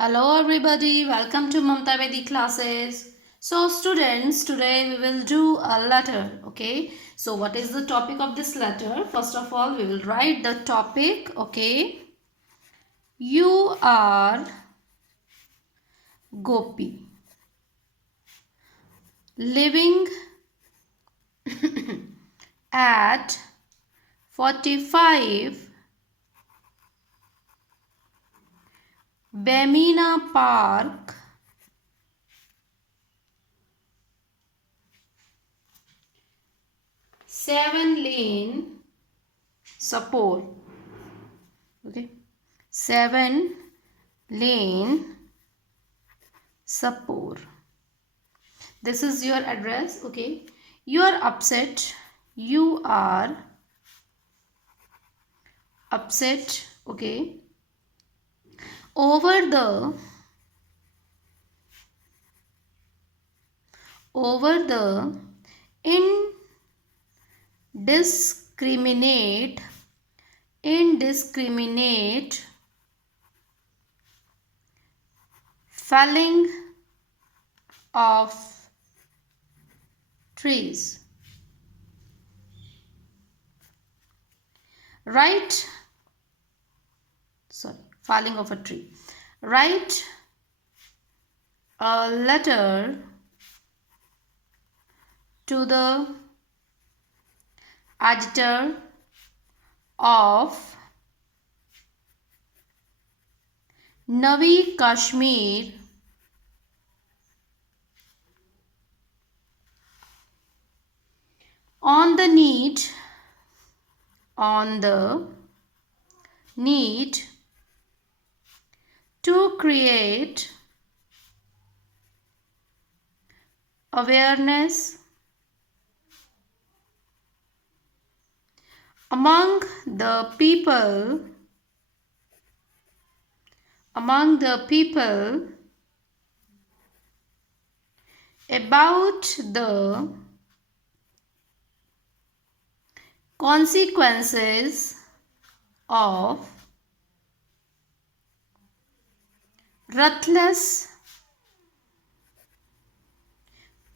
Hello everybody, welcome to Mamta Vedi classes. So students, today we will do a letter, okay? So what is the topic of this letter? First of all, we will write the topic, okay? You are Gopi, living at 45 Bemina Park, 7 Lane, Sapor, okay? 7 Lane, Sapor. This is your address, okay? You are upset. You are upset, okay? Over the indiscriminate felling of trees. Write, falling of a tree. Write a letter to the editor of Navi Kashmir on the need to create awareness among the people about the consequences of ruthless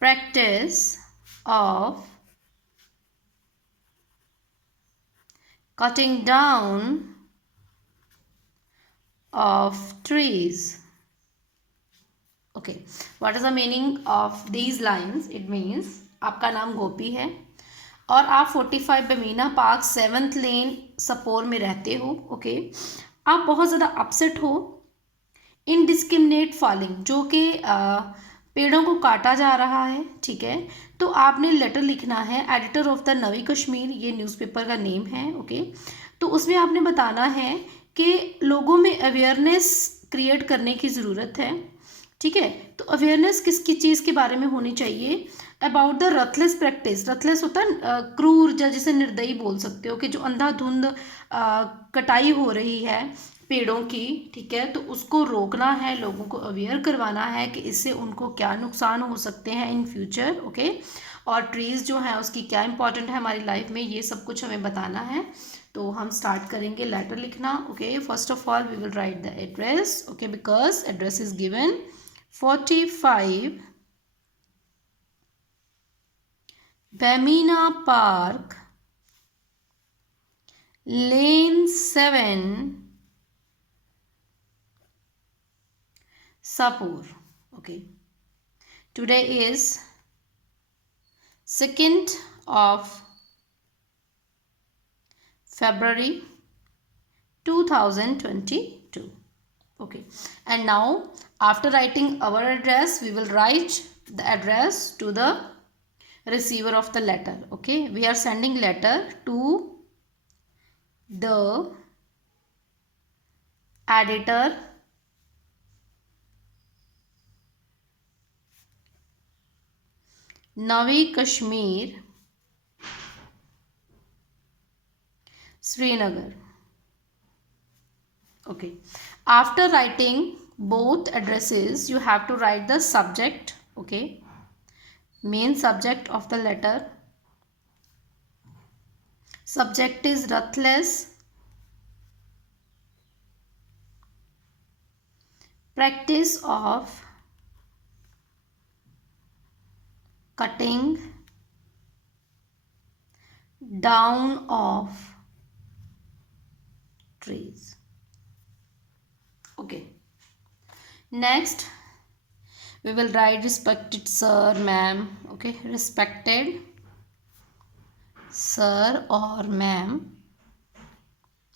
practice of cutting down of trees. Okay, what is the meaning of these lines? It means आपका नाम गोपी है और आप 45 Bemina park 7th लेन सपोर में रहते हो, ओके? आप बहुत ज़्यादा अपसेट हो इनडिस्क्रिमिनेट फॉलिंग, जो कि पेड़ों को काटा जा रहा है, ठीक है? तो आपने लेटर लिखना है एडिटर ऑफ द नवी कश्मीर, ये न्यूज़पेपर का नेम है, ओके? तो उसमें आपने बताना है कि लोगों में अवेयरनेस क्रिएट करने की ज़रूरत है, ठीक है? तो अवेयरनेस किसकी चीज़ के बारे में होनी चाहिए? About the ruthless practice. Ruthless होता है क्रूर, या जिसे निर्दयी बोल सकते हो, कि जो अंधाधुंध कटाई हो रही है पेड़ों की, ठीक है? तो उसको रोकना है, लोगों को अवेयर करवाना है कि इससे उनको क्या नुकसान हो सकते हैं इन फ्यूचर, ओके? और ट्रीज़ जो है उसकी क्या इंपॉर्टेंट है हमारी लाइफ में, ये सब कुछ हमें बताना है। तो हम स्टार्ट करेंगे लेटर लिखना, okay? First of all we will write the address, okay? Because address is given 45 Bemina Park, Lane 7, Sapur. Okay. Today is 2nd of February 2022. Okay. And now, after writing our address, we will write the address to the receiver of the letter, okay? We are sending letter to the editor Navi Kashmir, Srinagar. Okay. After writing both addresses, you have to write the subject, okay? Main subject of the letter. Subject is ruthless practice of cutting down of trees. Okay, next we will write respected sir, ma'am. Okay, respected sir or ma'am.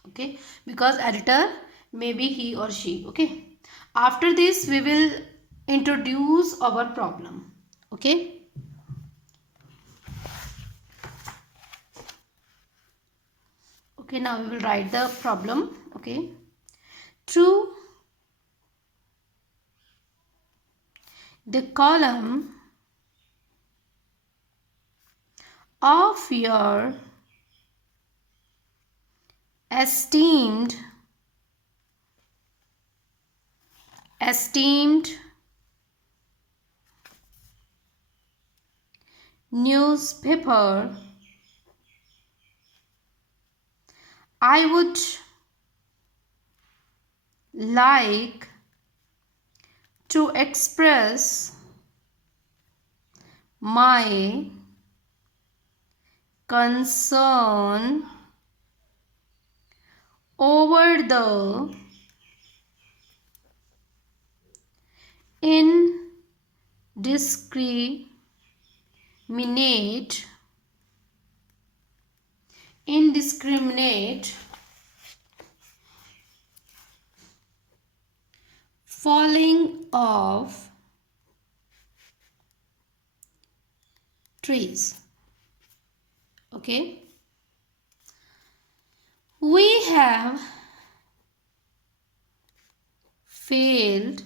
Okay, because editor may be he or she. Okay, after this we will introduce our problem. Okay, okay, now we will write the problem. Okay, true, the column of your esteemed newspaper, I would like to express my concern over the indiscriminate falling of trees. Okay, we have failed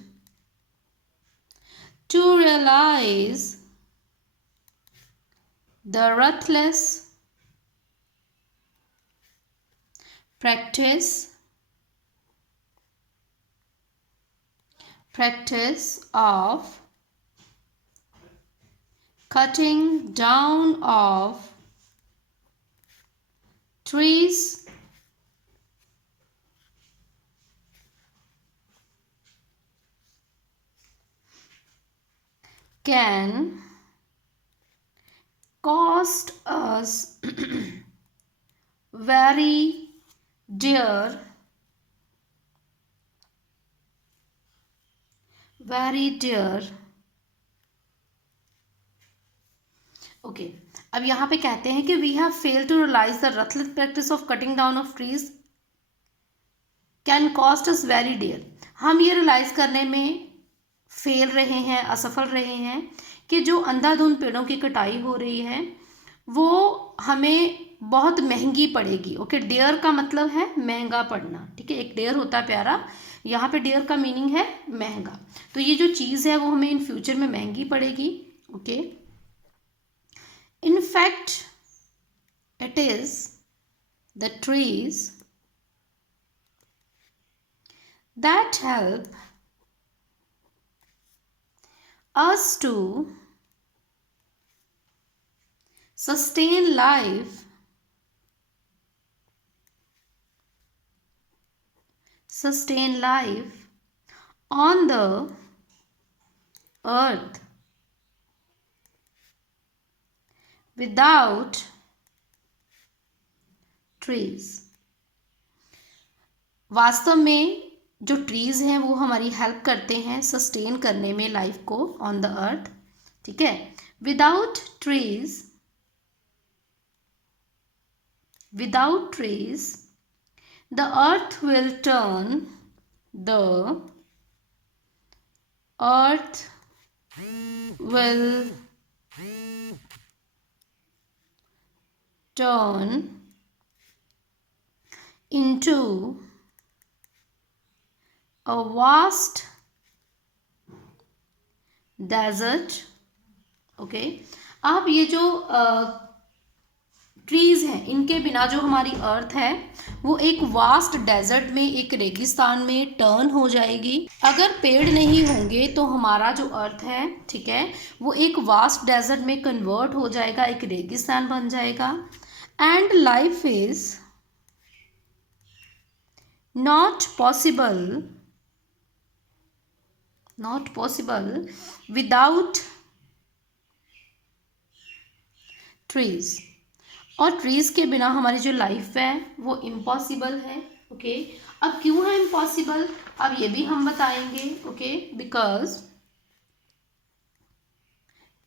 to realize the ruthless practice of cutting down of trees can cost us very dear okay, अब यहाँ पे कहते हैं कि we have fail to realise the ruthless practice of cutting down of trees can cost us very dear. हम ये रियलाइज करने में फेल रहे हैं, असफल रहे हैं कि जो अंधाधुंध पेड़ों की कटाई हो रही है वो हमें बहुत महंगी पड़ेगी. ओके, डेयर का मतलब है महंगा पड़ना. ठीक है, एक डेयर होता है प्यारा, यहाँ पे डेयर का मीनिंग है महंगा. तो ये जो चीज़ है वो हमें इन फ्यूचर में महंगी पड़ेगी. Okay, in fact it is the trees that help us to sustain life on the earth without trees. वास्तव में जो ट्रीज़ हैं वो हमारी हेल्प करते हैं सस्टेन करने में लाइफ को ऑन द अर्थ. ठीक है, without trees the earth will turn into a vast desert. Okay, अब ये जो ट्रीज़ हैं इनके बिना जो हमारी अर्थ है वो एक वास्ट डेजर्ट में, एक रेगिस्तान में टर्न हो जाएगी. अगर पेड़ नहीं होंगे तो हमारा जो अर्थ है, ठीक है, वो एक वास्ट डेजर्ट में कन्वर्ट हो जाएगा, एक रेगिस्तान बन जाएगा. And life is not possible not possible without trees, और ट्रीज के बिना हमारी जो लाइफ है वो इम्पॉसिबल है। ओके, अब क्यों है इम्पॉसिबल, अब ये भी हम बताएंगे। Okay, because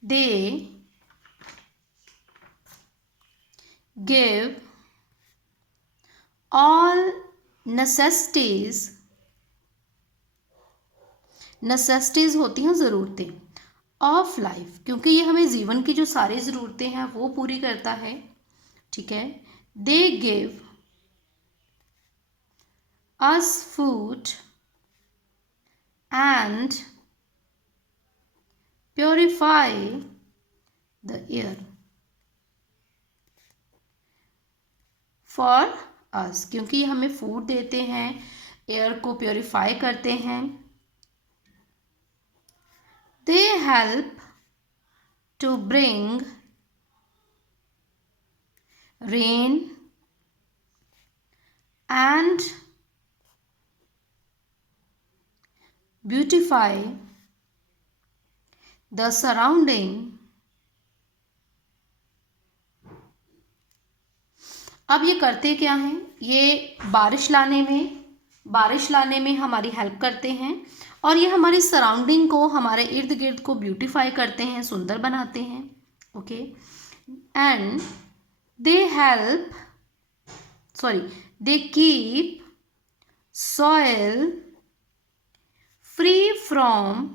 they give all necessities, necessities होती हैं ज़रूरतें, ऑफ लाइफ, क्योंकि ये हमें जीवन की जो सारी ज़रूरतें हैं वो पूरी करता है। ठीक है, they give us food and purify the air for us, क्योंकि ये हमें फूड देते हैं, एयर को प्योरीफाई करते हैं। They help to bring rain and beautify the surrounding. अब ये करते क्या हैं, ये बारिश लाने में हमारी हेल्प करते हैं, और ये हमारी सराउंडिंग को, हमारे इर्द गिर्द को ब्यूटिफाई करते हैं, सुंदर बनाते हैं। Okay, and they help, sorry, they keep soil free from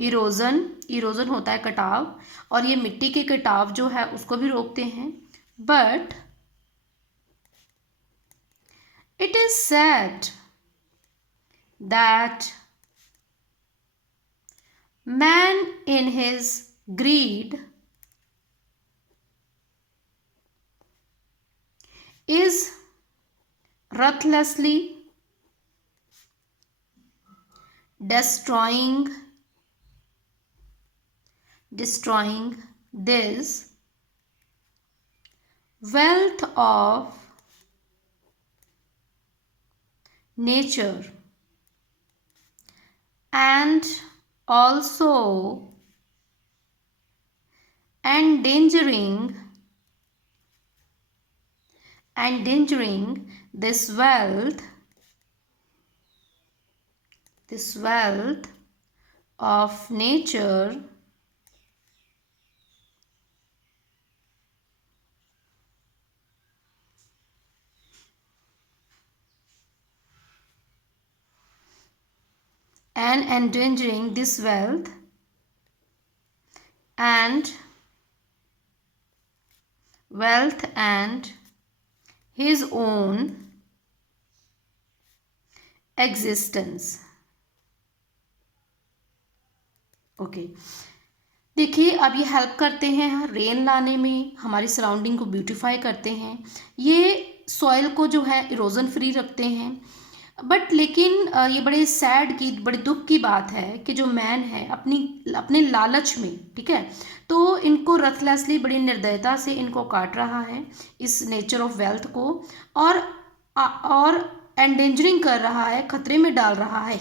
erosion, erosion होता है कटाव, और ये मिट्टी के कटाव जो है उसको भी रोकते हैं। But it is said that man in his greed is ruthlessly destroying this wealth of nature, and also endangering this wealth of nature and endangering this wealth and his own existence। Okay, देखिए अब ये हेल्प करते हैं रेन लाने में, हमारी सराउंडिंग को ब्यूटीफाई करते हैं, ये सॉइल को जो है इरोजन फ्री रखते हैं। बट लेकिन ये बड़े सैड की, बड़े दुख की बात है कि जो मैन है अपने लालच में, ठीक है, तो इनको रथलेसली, बड़ी निर्दयता से इनको काट रहा है, इस नेचर ऑफ वेल्थ को, और एंडेंजरिंग कर रहा है, खतरे में डाल रहा है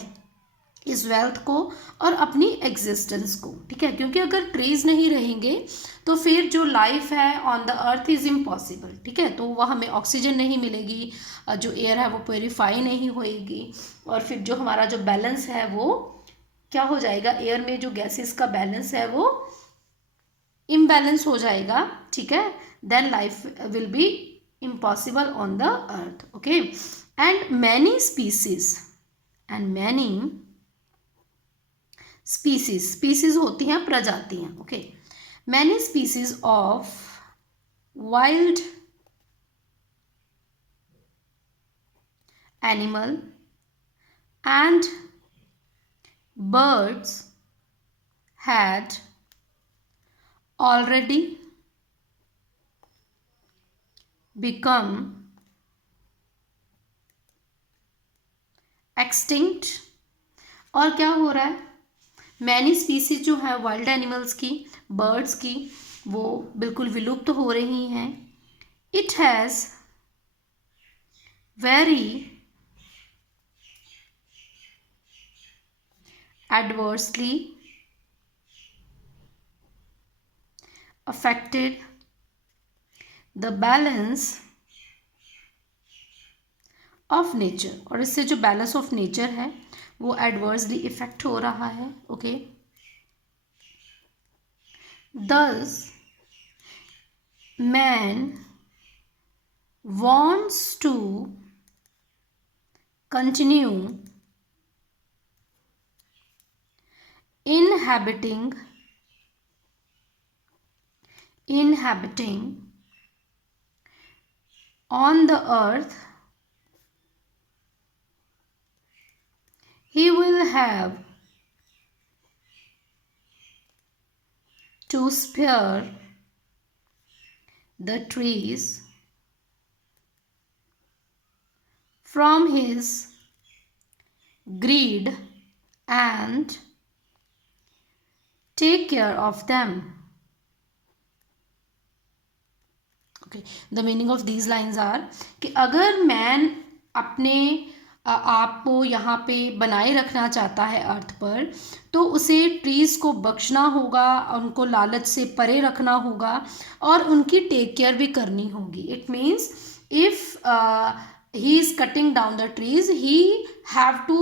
इस वेल्थ को और अपनी एग्जिस्टेंस को। ठीक है, क्योंकि अगर ट्रीज नहीं रहेंगे तो फिर जो लाइफ है on the earth is impossible. ठीक है, तो वह हमें ऑक्सीजन नहीं मिलेगी, जो एयर है वो प्योरीफाई नहीं होएगी, और फिर जो हमारा जो बैलेंस है वो क्या हो जाएगा, एयर में जो गैसेस का बैलेंस है वो इम्बैलेंस हो जाएगा। ठीक है, then life will be impossible on the earth. Okay, and many species होती हैं प्रजातियां। Okay, many species of wild animal and birds had already become extinct। और क्या हो रहा है, मैनी स्पीसीज जो है वाइल्ड एनिमल्स की, बर्ड्स की, वो बिल्कुल विलुप्त हो रही हैं। It has very adversely affected the balance of nature, और इससे जो बैलेंस ऑफ नेचर है वो एडवर्सली इफेक्ट हो रहा है. Okay, thus man wants to continue inhabiting on the earth. He will have to spare the trees from his greed and take care of them. Okay, the meaning of these lines are कि अगर मैन अपने आप को यहाँ पे बनाए रखना चाहता है अर्थ पर, तो उसे ट्रीज़ को बख्शना होगा, उनको लालच से परे रखना होगा और उनकी टेक केयर भी करनी होगी. It means if he is cutting down the trees, he have to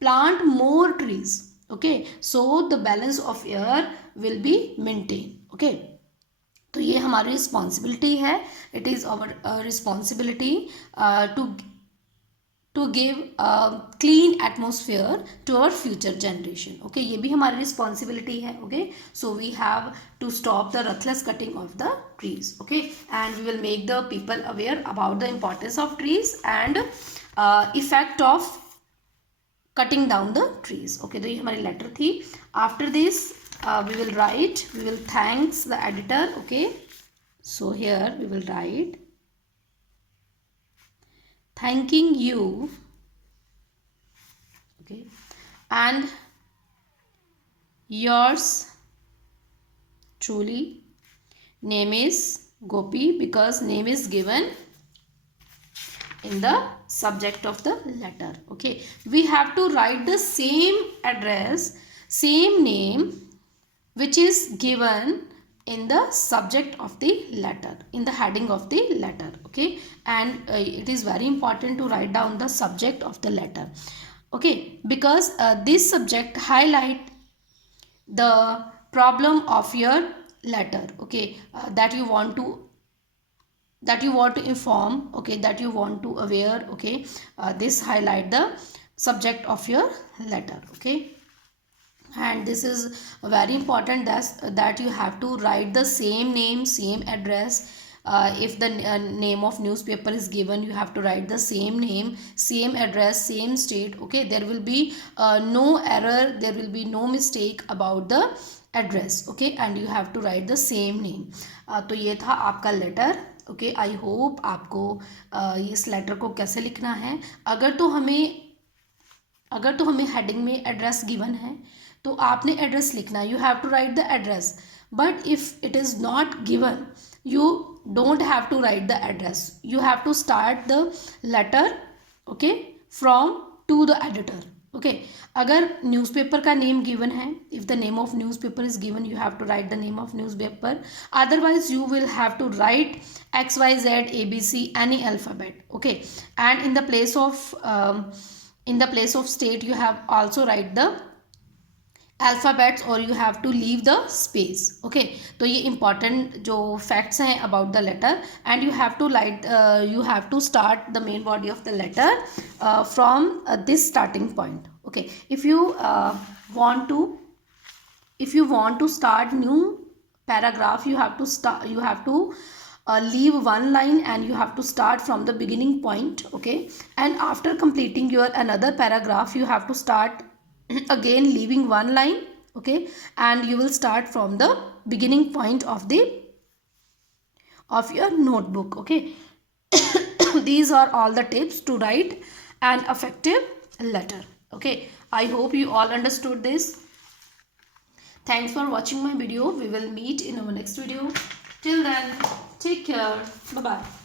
plant more trees. Okay, so the balance of air will be maintained. Okay, तो ये हमारी रिस्पॉन्सिबिलिटी है. It is our responsibility to give clean atmosphere to our future generation. Okay, ये भी हमारी responsibility है. Okay, so we have to stop the ruthless cutting of the trees. Okay, and we will make the people aware about the importance of trees and effect of cutting down the trees. Okay, तो ये हमारी letter थी. After this we will thanks the editor. Okay, so here we will write thanking you. Okay, and yours truly, name is Gopi, because name is given in the subject of the letter. Okay, we have to write the same address, same name which is given in the subject of the letter, in the heading of the letter. Okay, and it is very important to write down the subject of the letter. Okay, because this subject highlight the problem of your letter. Okay, that you want to inform. Okay, that you want to aware. Okay, this highlight the subject of your letter. Okay, and this is very important that you have to write the same name, same address. If the name of newspaper is given, you have to write the same name, same address, same state. Okay, there will be no error, there will be no mistake about the address. Okay, and you have to write the same name. तो ये था आपका letter. Okay, I hope आपको इस लेटर को कैसे लिखना है. अगर तो हमें हेडिंग में एड्रेस गिवन है तो आपने एड्रेस लिखना. You have to write the address. But if it is not given, you don't have to write the address. You have to start the letter. Okay, from to the editor. Okay, अगर newspaper का name given है, if the name of newspaper is given, you have to write the name of newspaper. Otherwise you will have to write XYZ ABC any alphabet. Okay, and in the place of state, you have also write the alphabets or you have to leave the space. Okay, तो ये important जो facts हैं about the letter, and you have to start the main body of the letter from this starting point. Okay, if you want to start new paragraph, you have to leave one line and you have to start from the beginning point. Okay, and after completing your another paragraph, you have to start again leaving one line. Okay, and you will start from the beginning point of your notebook. Okay, these are all the tips to write an effective letter. Okay, I hope you all understood this. Thanks for watching my video. We will meet in our next video. Till then, take care. Bye bye.